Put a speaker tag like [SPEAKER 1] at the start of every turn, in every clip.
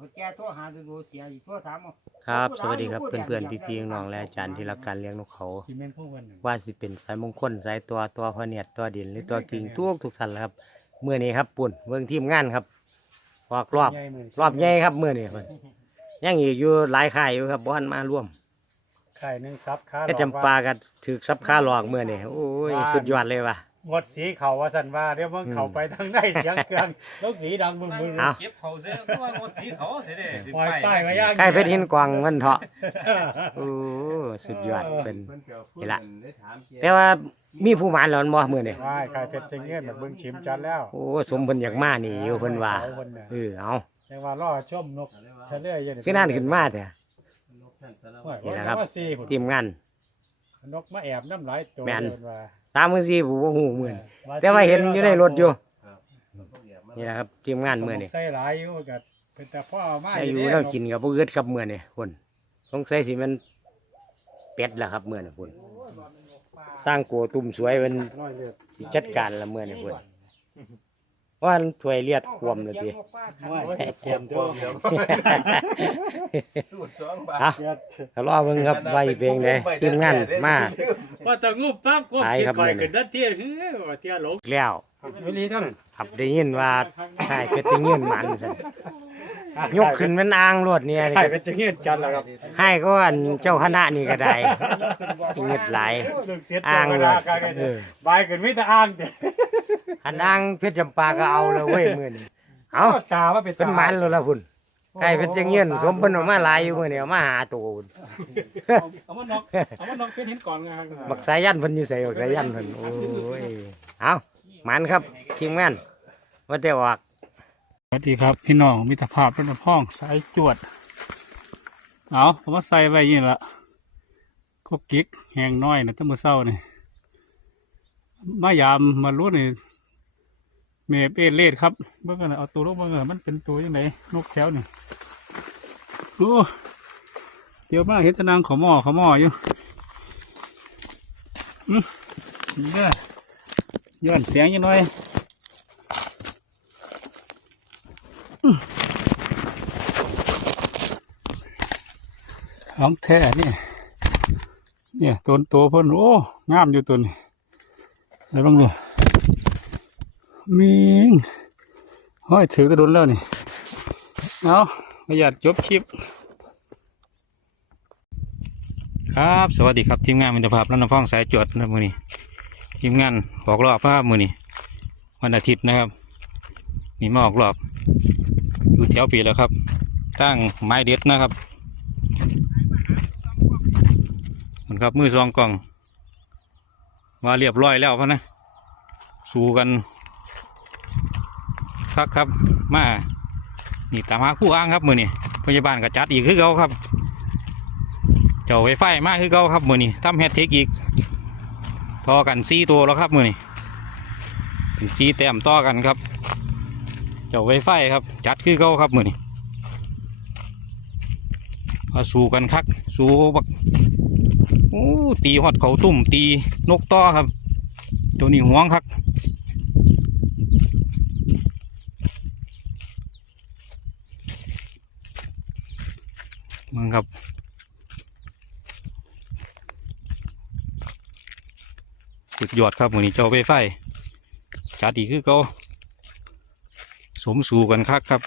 [SPEAKER 1] คนแก่โทรหาดูๆเสียอีกโทรถามเอา
[SPEAKER 2] ครับ สวัสดีครับเพื่อนๆพี่ๆน้องๆและอาจารย์ที่รักการเลี้ยงนกเขา
[SPEAKER 3] ที่แม่นพวกวันหนึ่ง
[SPEAKER 2] ว่าสิเป็นสายมงคลสายตัวตัวพะเนียดตัวดินหรือตัวกิ่งทุกทุกสันแหล้วครับเมื่อนี้ครับปุ่นเมืองทีมงานครับออกรอบ
[SPEAKER 3] ใหญ่มื้อ
[SPEAKER 2] รอบใหญ่ครับเมื่อนี้เพิ่นยังอีกอยู่หลายข่ายอยู่ครับบ้านมาร่วม
[SPEAKER 3] ไข่หนึ่งซับขา
[SPEAKER 2] แค่จำปากันถือซับค่าหลอกเมื่อนี้โอ้ยสุดยอดเลยว่ะ
[SPEAKER 3] งดสีเขาว่าสันว่าเดี๋ยวมึงเขาไปทางไหนเสียงเครื่องลูกสีดังมึงมึง
[SPEAKER 2] เอา
[SPEAKER 4] เก็บเขาเสียก็ว่างดสีเขาเสียเด้
[SPEAKER 3] ปล่อยป้ายมาย่าง
[SPEAKER 2] ไก่เพชรหินกวางมันเถาะโอ้สุดยอดเป็นนี่ล่ะแต่ว่ามีผู้หมานแล้วมันบ่เมื่อนี้
[SPEAKER 3] ว่ายไข่เป็ดเชียงเงี้ยแบบมึงชิมจันแล้ว
[SPEAKER 2] โอ้สมเพิ่นอยากมานี่อยู่เพิ่นว่า
[SPEAKER 3] เขเพิ่นน่ะ
[SPEAKER 2] เออเอา
[SPEAKER 3] แต่ว่าล่อชมนกทะเลอยู่
[SPEAKER 2] คือนั่นขึ้นมาแต่
[SPEAKER 3] โอ้ย
[SPEAKER 2] นี่นะครับ
[SPEAKER 3] ว่าสี่พุ่น
[SPEAKER 2] ทีมงาน
[SPEAKER 3] นกมาแอบน้ำไหลายตัว
[SPEAKER 2] แม่น
[SPEAKER 3] เดิว่า
[SPEAKER 2] ตามมือสิผมบ่ฮู้มื้อนี้
[SPEAKER 3] ว่า
[SPEAKER 2] แต่ว่าเห็นอยู่ในรถอยู่
[SPEAKER 3] นี่
[SPEAKER 2] นี่นะครับทีมงานมื้อนี้
[SPEAKER 3] ใส่หลายอยู่ก็เป็นแต่พ่อมา
[SPEAKER 2] ได้อยู่
[SPEAKER 3] เด้
[SPEAKER 2] แล้วกินกับบ่อึดครับมื้อนี้พุ่นสงสัยสิมันเป็ดล่ะครับมื้อนี้พุ่นสร้างโกตุ่มสวยเพิ่น
[SPEAKER 3] น้อยเลือด
[SPEAKER 2] สิจัดการละมื้อนี้พุ่น ว่ามันถ้วยเลียดควมเลยติ
[SPEAKER 3] โอ้ยเต็มตัว
[SPEAKER 4] สูตรสองบาท
[SPEAKER 2] อะ
[SPEAKER 3] เลือด
[SPEAKER 2] ก็รอเบิ่งครับว่าสิเป็นไงทีมงานมา
[SPEAKER 3] ว่าแต่งูปั๊บก็
[SPEAKER 2] ตาย
[SPEAKER 3] คิด
[SPEAKER 2] ครับ
[SPEAKER 3] คอย
[SPEAKER 2] เนี่ย
[SPEAKER 3] ขึ้นด้านเตี้ยเฮ้ยว่าเตี้ยหลง
[SPEAKER 2] อีกแล้ว
[SPEAKER 3] วิลีทั้ง
[SPEAKER 2] ครับได้ยินว่าใช่เป็ดได้ยินมันซั่นยกขึ้นมันอ่างรวดเนี่ย
[SPEAKER 3] ไข่เป็นจังเงี้ยจันแล้วครับ
[SPEAKER 2] ให้ก็อันเจ้าคณะนี่ก็ได้เงียดหลาย
[SPEAKER 3] ลูกเสีย
[SPEAKER 2] อ้าง
[SPEAKER 3] เว
[SPEAKER 2] เล
[SPEAKER 3] ลายกัน
[SPEAKER 2] เออ
[SPEAKER 3] บายขึ้นไม่แต่อ้างเด้
[SPEAKER 2] อั นอ้างเพชรจำปาก็เอาเลยเว้ยมื้อนี้เอา
[SPEAKER 3] ตาว่าเป็น
[SPEAKER 2] เป็นมันแล้วล่ะพุ่นไก่เพชรจังเงียนสมเพิ่นเออกมาหลายอยู่มื้อนี้เอามาหาตัวพุ่น
[SPEAKER 3] เอามานอกเอามานอกเป็นเห็นก่อนนะครับ
[SPEAKER 2] บักสายันเพิ่นอยู่ไสบักสายันเพิ่นโอ้ยเอามันครับทีมงานว่าแต่ออก
[SPEAKER 3] สวัสดีครับ พี่น้องมิตรภาพรัตนพ้องสายจวด เอาผมว่าใส่ไว้อยี่ละก็กิ๊กแห้งน้อยนะตั้งมือเศร้านี่มายามมาลุ้นนี่ เมเปเลดครับเบิ่งกันเอาตัวลงเบิ่งกันมันเป็นตัวยังไงนกแถวนี่โอ้เดี๋ยวมาเห็นตะนางขอมอขอมออยู่อืมนี่เด้อย้อนเสียงยังน้อยของแท้นี่เนี่ยตัวโตเพิ่นโอ้งามอยู่ตัวนี้อะไรบ้างเลย มิงห้อยถือกระดุนแล้วนี่เอาประหยัดจบคลิป ครับ สวัสดีครับทีมงานมิตรภาพและน้ำพ้องสายจวดนะมือนี้ทีมงานออกรอบภาพมือนี้วันอาทิตย์นะครับนี่มาออกรอบอยู่แถวปีแล้วครับตั้งไม้เด็ดนะครับมันครับมือซองกล่องมาเรียบร้อยแล้วพะนะสู้กัน ครับครับ มานี่ตามหาคู่อ้างครับมือนี่พยาบาลก็จัดอีกคือเก่าครับ เจ้าไวไฟมาคือเก่าครับมือนี่ทำแฮตเทคอีกต่อกันซีตัวแล้วครับมือนี่เป็นซีแต้มต่อกันครับ เจ้าไวไฟครับ จัดคือเก่าครับมือนี่มาสู้กันคักสู้บักโอ้ตีหอดเขาตุ่มตีนกต่อครับ ตัวนี้ห่วงครั มึงครับสุดยอดครับมือนี้เจ้าไฟไฟจัดอีกคือเขาสมสู่กันคักครับข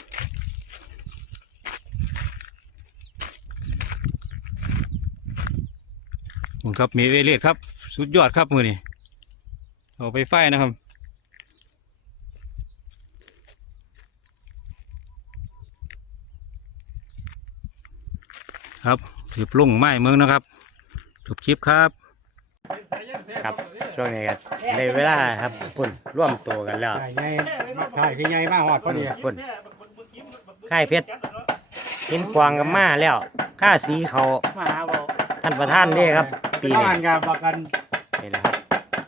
[SPEAKER 3] อบคุณครับมีเวเลดครับ สุดยอดครับมือนี่เอาไปไฟนะครับ ครับถือปลุ่งไม้เมืองนะครับจบคลิปครับ
[SPEAKER 2] ครับช่วงนี้ก็ในเวลาครับพุ่นร่วมตัวกันแล้ว
[SPEAKER 3] ใหญ่ใหญ่ใช่พี่ใหญ่มากหอดพอดี
[SPEAKER 2] พุ่นค่ายเพชรหินกวางกับมาแล้วค่าสีเขา
[SPEAKER 3] มาหาบอก
[SPEAKER 2] ท่านประธานเด้ครับ ปี
[SPEAKER 3] ปี
[SPEAKER 2] นี้
[SPEAKER 3] นี้กันบอกกัน
[SPEAKER 2] นี่แหละครับ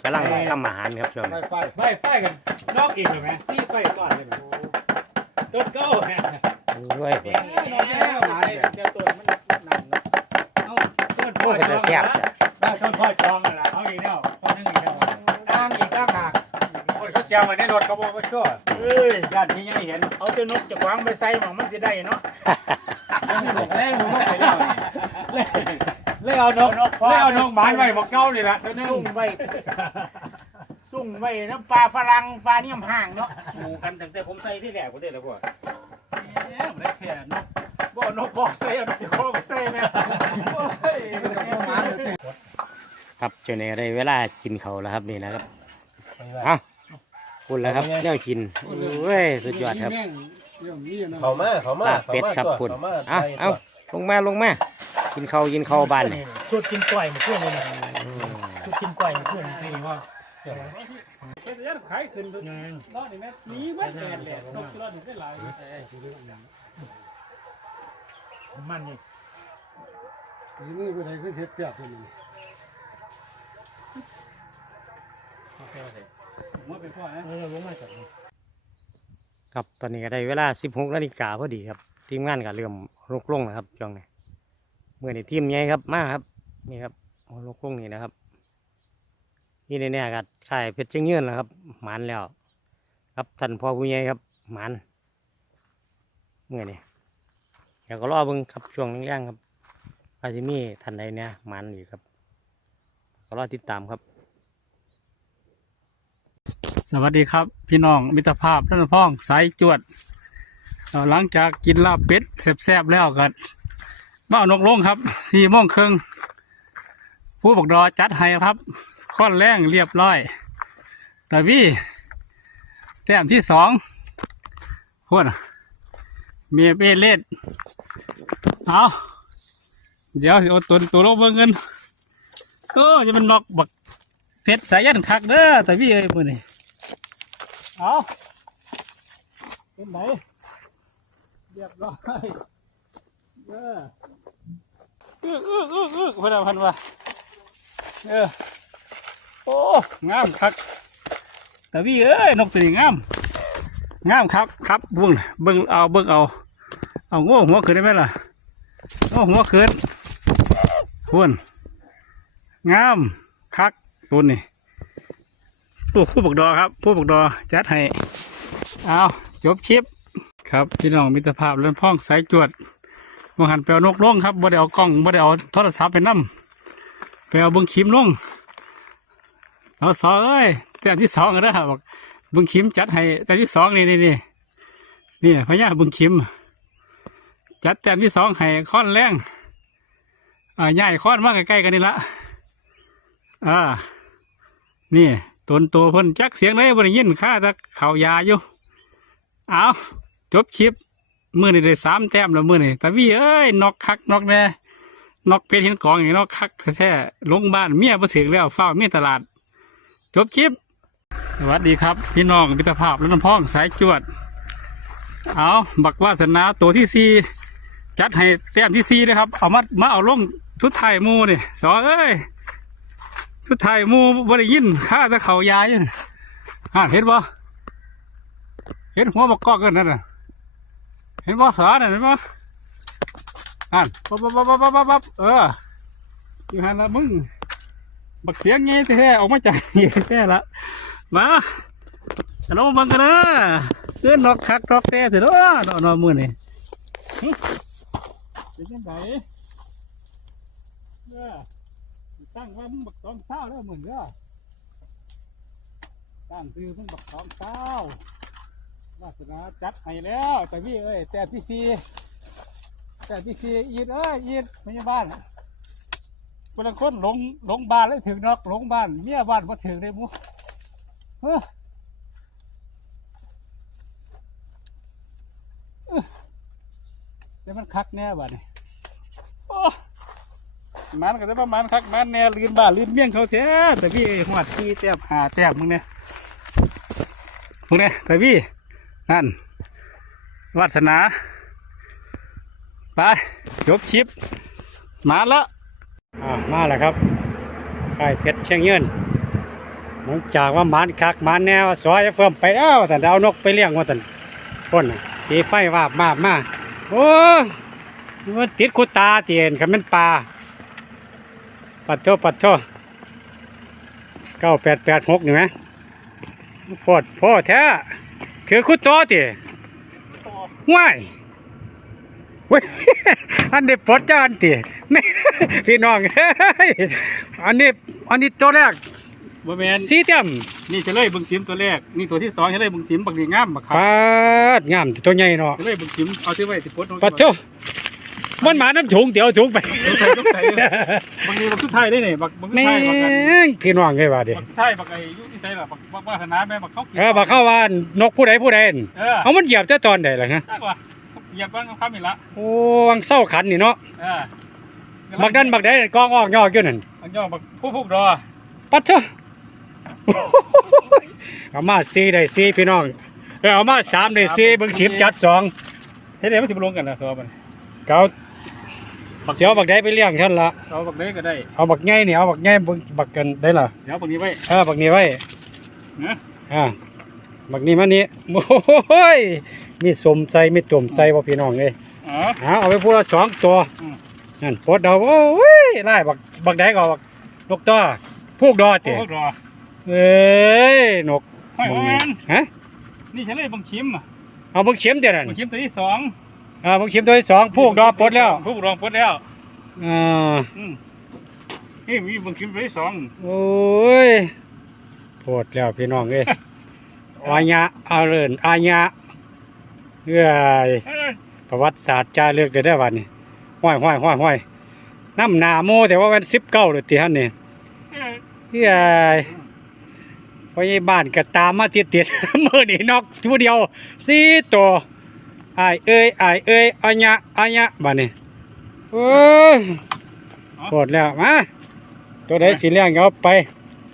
[SPEAKER 2] กำลังทำอาหารครับช่วงนี้
[SPEAKER 3] ไม่ไฟกันนอกอีกเหรอแม่ซี่ไฟก่อนเลยไหมต้นเก้าแม่
[SPEAKER 2] ด้วย
[SPEAKER 3] เอาต้น
[SPEAKER 2] โอ้
[SPEAKER 3] พ่อย
[SPEAKER 2] เป็น
[SPEAKER 3] จ
[SPEAKER 2] ตา
[SPEAKER 3] อง
[SPEAKER 2] แซ่บ
[SPEAKER 3] ได้ต้นพ่อจองอะเอาอีกแล้วพ่อนึงอีกแล้วอ้างอีกตั้งหากคนเขาเสียมาในรถเขาบอกว่าชั่ว
[SPEAKER 5] เอ้ยญาติใหญ่เห็น
[SPEAKER 1] เอาแต่นกจะวางไปใส่หมองมันสิได้เนาะ
[SPEAKER 4] แรงมึงไปแล้วนี่
[SPEAKER 5] เล่ยเอานกเล่ยเอานกหมานไว้บอกเก้านี่ละตัวนึง
[SPEAKER 1] ซุ่มไว้ซุ่มไว้น้ำปลาฝรั่งปลาเนี่ยมห่างเนาะ
[SPEAKER 2] หมูกันตั้งแต่ผมใส่ที่แรกผมได้แล้วพ่อ
[SPEAKER 5] ได้แค่นก บ่นกบ่ใส่เอานกจะคอใส่แม่โอ้ย
[SPEAKER 2] ครับเจาเนี่ยได้เวลากินเขาวแล้วครับนี่นะครับเอ้าพูดแล้วครับแนวกินโอ้ยสุดยอดครับ
[SPEAKER 4] เขามาเขามา
[SPEAKER 2] ลาบเป็ดครับ
[SPEAKER 4] ตัว
[SPEAKER 2] พุ่น
[SPEAKER 4] เขามา
[SPEAKER 2] เอา
[SPEAKER 4] ไทย
[SPEAKER 2] เอา
[SPEAKER 4] ตัว
[SPEAKER 2] ลงมาลงมากินเขาวกินเขาวบ้านนี่
[SPEAKER 1] ชุดกินกล้วยมาเพื่อนเลยนะ
[SPEAKER 2] อืม
[SPEAKER 1] ชุดกินกล้วยมาเพื่อนนี่ว่า
[SPEAKER 5] เฮ็ดยันขายขึ้นตัวนี้รอดนี่แม่หนีเบิดแดดแหละนกรอดนี่ได้หลาย
[SPEAKER 1] มันนี่
[SPEAKER 3] นี่เป็นอะไรก็เสียเปรียบคนนี้
[SPEAKER 5] มาเป็นพ่อนะ
[SPEAKER 1] เออลงมาจากนี่
[SPEAKER 2] ครับตอนนี้ก็ได้เวลา 16นาฬิกาพอดีครับ ทีมงานก็เริ่มลุกลงแล้วครับช่วงนี้เมื่อนี้ทีมใหญ่ครับมาครับ นี่ครับลุกลงนี่นะครับนี่แน่ๆก็ค่ายเพชรเชียงยืนแล้วครับ หมันแล้ว ครับท่านพ่อผู้ใหญ่ครับ หมันเมื่อนี้ เดี๋ยวก็รอเบิ่งครับช่วงแรงๆครับอาจจะมีท่านใดเนี่ยมันอยู่ครับ ก็รอติดตามครับ
[SPEAKER 5] สวัสดีครับ พี่น้องมิตรภาพท่านพ้องสายจวดหลังจากกินลาบเป็ดแซ่บๆแล้วกันบ้านกลงครับสี่โมงครึ่งผู้บอกดอจัดให้ครับค่อนแรงเรียบร้อยแต่วี่แต้มที่สองพวดเมียเปเลด เอาเดี๋ยวเอาตัวตัวลงเบิ่งเงินโอ้จะมันนอกบักเพชรสายันคักเด้อแต่วี่เอ้ยมือนี่เอาเป็นไหนเรียบร้อยเออเอึกอึกอึกอึกพนันพันว่าเออโอ้งามคักแต่วี่เอ้ยนกตัวนี้งามงามครับครับเบิ้งเบิ้งเอาเบิ้งเอาเอาโง่หัวขึ้นได้ไหมล่ะ โง่หัวขึ้นพุ่นงามคักตัวนี้ผู้ผู้บักดอครับ ผู้บักดอจัดให้เอาจบคลิปครับพี่น้องมิตรภาพเรื่องพ้องสายจวดมหันไปเอานกลงครับบ่ได้เอากล้องบ่ได้เอาโทรศัพท์ไปนั่ไปเอาบิ้งคิมลงเอาสองเอ้ยแต้มที่สองแล้วบอกบึงคิมจัดให้แต้มที่สองนี่นี่นี่นี่พญาบึงคิม จัดแต้มที่สองให้ค้อนแรงอ่าใหญ่ค้อนมากใกล้ๆกันนี่ละอ่านี่ตนตัวเพิ่นจักเสียงไหนบริยินข้าจะเข่ายาอยู่เอาจบคลิปมือนี่ได้สามแต้มแล้วมือนี่แต่วี่เอ้ยนอกคักนอกแน่นอกเป็นเห็นกองอย่างนอกคักแท้ๆลงบ้านเมียมาถึงแล้วเฝ้าเมียตลาด จบคลิป สวัสดีครับ พี่น้องมิตรภาพและน้ำพ้องสายจวด เอาบักวาสนาตัวที่สี่ จัดให้แต้มที่สี่นะครับ เอามามาเอาลงสุดท้ายมูนี่สอเอ้ยสุดท้ายมูบริยินข้าจะเขายายอยู่นี่อ่าเห็นบ่เห็นหัวบกกอกกันนั่นน่ะเห็นบ่ขาน่ะเห็นบ่อ่านปั๊บปั๊บปั๊บปั๊บปั๊บปั๊บเอออยู่หันละมึงบักเสียงไงแท้ออกมาจากนี่แท้ละมาฮัลโหลบังกันนะเดินนอกคักนอกแต่เถอะนนอนนอนมือนี่ เป็นยังไงเด้อตั้งว่ามึงบักสองเช้าแล้วเหมึงเด้อตั้งคือมึงบักสองเช้าวาสนาจัดให้แล้วแต่พี่เอ้ยแต่พี่ซีแต่พี่ซีอีดเอ้ยอีดพยาบาลคนละคนหลงหลงบ้านแล้วถึงนอกหลงบ้านเมียบ้านมาถึงเลยมุเฮ้อเอ้อ เดี๋ยวมันคักแน่บ้านี่โอ้มันก็จะประมาณคักมันแน่ลืนบ้านลืนเมี่ยงเขาแท้แต่พี่หัวดที่แต้มหาแต้มมึงเนี่ยมึงเนี่ยแต่พี่นั่นวาสนา ไปจบคลิปมาแล้ว
[SPEAKER 2] อ่ามาแล้วครับไก่เพชรเชียงยืนหลังจากว่ามานคักมานแนวสวยเฟิ่มไปแล้วแต่เอานกไปเลี้ยงว่าสันพ่นน่ะตีไฟวาบมามา โอ้มันติดคูตาเตียนคันเป็นปลาปัดโทปัดโทเก้าแปดแปดหกนี่ไหมโพดโพดแท้
[SPEAKER 3] ถือคุดโตติห่วยเว้ยอันนี้ปลดจ้าอันติแม่พี่น้องอันนี้อันนี้ตัวแรก
[SPEAKER 5] บ่แมน
[SPEAKER 3] สีเต็ม
[SPEAKER 5] นี่จะเลยเบึงซิมตัวแรก นี่ตัวที่สองจะเลยเบึงซิมบักนี่งามบักขา
[SPEAKER 3] ปาดงามตัวใหญ่เนาะ
[SPEAKER 5] จะเลยเบึงซิมเอาที่ไว้ที่ปด
[SPEAKER 3] ปัดโตมันหมาน้ำถุงเดี๋ยวถุงไป
[SPEAKER 5] ต้องใส่ต้องใส่บางทีบักสุดท้ายได้นี่บักบักสุด
[SPEAKER 3] แม่
[SPEAKER 5] ท้ายบักกัน
[SPEAKER 3] งพี่น้องไงว่าดิ
[SPEAKER 5] บักสุดท้ายบักไอ้ยุที่ใส่ล่ะบักบักวาสนาแม่บักเขา
[SPEAKER 3] เออบักเข้าว่านกผู้ใดผู้ใดนั่น
[SPEAKER 5] เออ
[SPEAKER 3] เอามันเหยียบจะตอนใดล่ะฮะ
[SPEAKER 5] จักว่าเหยียบบ้างก็ค้ำอีกละ
[SPEAKER 3] โอ้วังเศร้าขันนี่เนาะ
[SPEAKER 5] เออ
[SPEAKER 3] บักดันบักใดนั่นกองออกยอกอยู่นั่น
[SPEAKER 5] อันย่อบักผู้ผู้รอ
[SPEAKER 3] ปัดเถอะ เอามาสี่ได้สี่พี่น้องเออเอามาสามได้สี่เบิ่งสิบจัดสอง
[SPEAKER 5] เฮ็ดได้มันสิบ่ลงกันนะสอบมัน
[SPEAKER 3] เกาเสียวบักใดไปเลี้ยงท่านละ
[SPEAKER 5] เอาบักได้ก็ได้
[SPEAKER 3] เอาบักใหญ่นี่เอาบักใหญ่เบิ่งบักกันได้ล่ะ
[SPEAKER 5] เดี๋ยวบักนี้ไว้
[SPEAKER 3] เออบักนี้ไว้
[SPEAKER 5] นะ
[SPEAKER 3] อ่าบักนี้มานี่โอ้ยมีสมใส่มีตุ่มใส่บ่พี่น้องเอ้ย
[SPEAKER 5] อ๋อ
[SPEAKER 3] เอาเอาไปพูดละสองตัว
[SPEAKER 5] อืม
[SPEAKER 3] นั่นโพดดอกโอ้ยไล่บักบักใดก็บักนกตัวพูกดอ
[SPEAKER 5] ผู้
[SPEAKER 3] ติ
[SPEAKER 5] ผู้รอ
[SPEAKER 3] เอ้ยนก
[SPEAKER 5] ห้อย
[SPEAKER 3] มอง
[SPEAKER 5] แม
[SPEAKER 3] นี่
[SPEAKER 5] น
[SPEAKER 3] ฮะ
[SPEAKER 5] นี่ฉันเลยบังชิมอะ
[SPEAKER 3] เอาบักเข็มเดี๋ยวนั้น
[SPEAKER 5] บังชิมตัวที่สอง
[SPEAKER 3] อ่าบักเข็มตัวที่สองพูกดอปลดแล้ว
[SPEAKER 5] ผู้รองปลดแล้ว
[SPEAKER 3] อ่า
[SPEAKER 5] อืมนี่มีบังชิมตัวที่สอง
[SPEAKER 3] โอ้ยโพดแล้วพี่น้องเอ้ยอาญะอาเรินอาญะเอ้ย
[SPEAKER 5] เออ
[SPEAKER 3] ประวัติศาสตร์จารึกได้ได้อวันนี้ห้อยห้อยห้อยห้อยน้ำหนาโมแต่ว่ามันสิบเก้าเลยตีฮันนี่
[SPEAKER 5] เออ
[SPEAKER 3] เอ้ย พยาบ้านก็ตามมาติดติดๆมือนี่นอกผู้เดียวสี่ตัวอายเอ้ยอายเอ้ยอาญะอาญะบ้านนี้โอ้ยโคตรแล้วมาตัวใดสีเลี้ยงเอาไป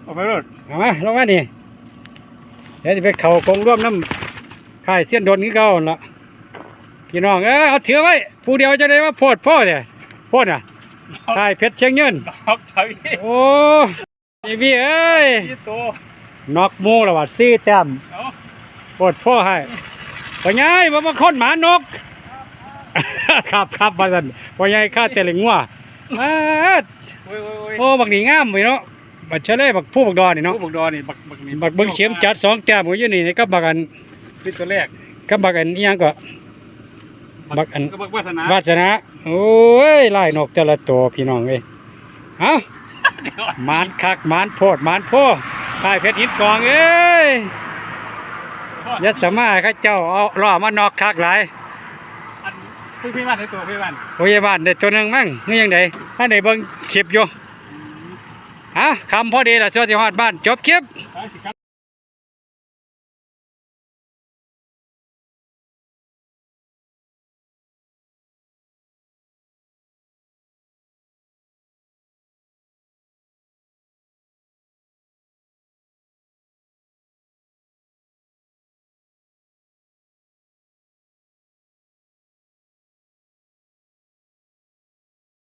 [SPEAKER 5] เอาไปรถ
[SPEAKER 3] เอามาลงมานี่เดี๋ยวจะไปเขากงร่วมน้ำค่ายเสี้ยนโดนนี้เก่าหั่นละพี่น้องเออเอาถือไว้ผู้เดียวจะได้ว่าโพดพ่อเด้โพดอะค่ายเพชรเชียงเงิน
[SPEAKER 5] ครับใช่
[SPEAKER 3] โอ้ยพี่เอ้ย
[SPEAKER 5] ที่โต
[SPEAKER 3] นอกหมูแล้วว่าซี่แต้ม
[SPEAKER 5] เอา
[SPEAKER 3] โพดพ่อให้พ่อใหญ่บ่มาค้นหมานก ครับครับว่าซั่นพ่อใหญ่ข้าแต่ละงัวมาด
[SPEAKER 5] โอ้ยโอ้ยโอ้ย
[SPEAKER 3] โอ้บักนี่งามเว้ยเนาะบัดเชลยบักผู้บักดอนนี่เนาะ
[SPEAKER 5] ผู้บักดอนี่บักบักนี่
[SPEAKER 3] บักเบิ่งเข็มจัดสองแต้มอยู่นี่กับบักอัน
[SPEAKER 5] เป็นตัวแรก
[SPEAKER 3] กับบักอันอีหยังก็บักอัน
[SPEAKER 5] ก็บักวาสนาวา
[SPEAKER 3] สนาโอ้ยไล่นกแต่ละตัวพี่น้องเอ้ยเอ้า
[SPEAKER 5] เดี๋ยว
[SPEAKER 3] หมานคักหมานโพดหมานโพ ค่ายเพชรหินกองเอ้ยยัดสมาข้าเจ้าเอาล่อมานอกคักหลาย
[SPEAKER 5] อันผู้พี่บ้านในตัวพี่บ้าน
[SPEAKER 3] โอ้ยบ้านได้ตัวหนึงมั่งนี่ยังไดถ้าได้เบิ่งคลิปอยู่เอ้าคำพอดีล่ะสวัสดีฮอดบ้านจบคลิป
[SPEAKER 5] ไปสิครับ